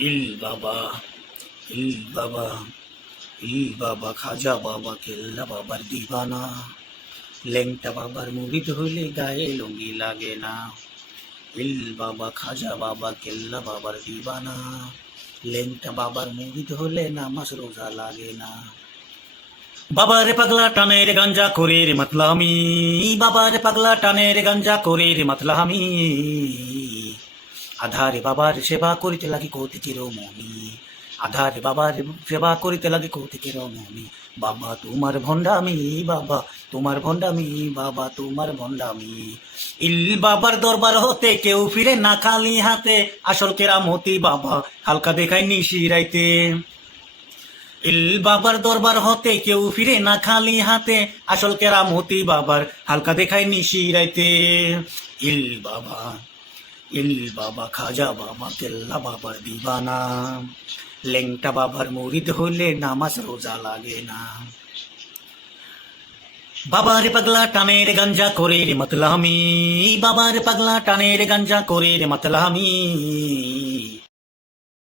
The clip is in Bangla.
ইল বাবা, ইল বাবা, ইল বাবা, খাজা বাবা, কেল্লা বাবার দিবানা। লেংটা বাবার মুরিদ হইলে গায়ে লুঙ্গি লাগে না। ইল বাবা, খাজা বাবা, কেল্লা বাবার দিবানা। লেংটা বাবার মুরিদ হলে নামাজ রোজা লাগে না। বাবারে পাগলা টানে রে গাঞ্জা করে রে মাতলামি। বাবারে পাগলা টানে রে গাঞ্জা করে রে মাতলামি। আধারে বাবার সেবা করিতে লাগি কৌতিকের মনি। আধারে বাবার সেবা করিতে লাগি কৌতিকের মনি। বাবা তোমার ভণ্ডামি, বাবা তোমার ভণ্ডামি, বাবা তোমার ভণ্ডামি। ইল বাবার দরবার হতে কেউ ফিরে না খালি হাতে। আসল কেরামতি বাবা হালকা দেখায় নিশি রাইতে। ইল বাবার দরবার হতে কেউ ফিরে না খালি হাতে। আসল কেরামতি বাবার হালকা দেখায় নিশি রাইতে। ইল বাবা, ইল বাবা, খাজা বাবা, কেল্লা বাবার দিবানা। লেংটা বাবার মুরিদ হলে নামাজ রোজা লাগে না। বাবার পাগলা টানে রে গাঞ্জা করে রে মাতলামি। বাবার পাগলা টানে রে গাঞ্জা করে রে মাতলামি।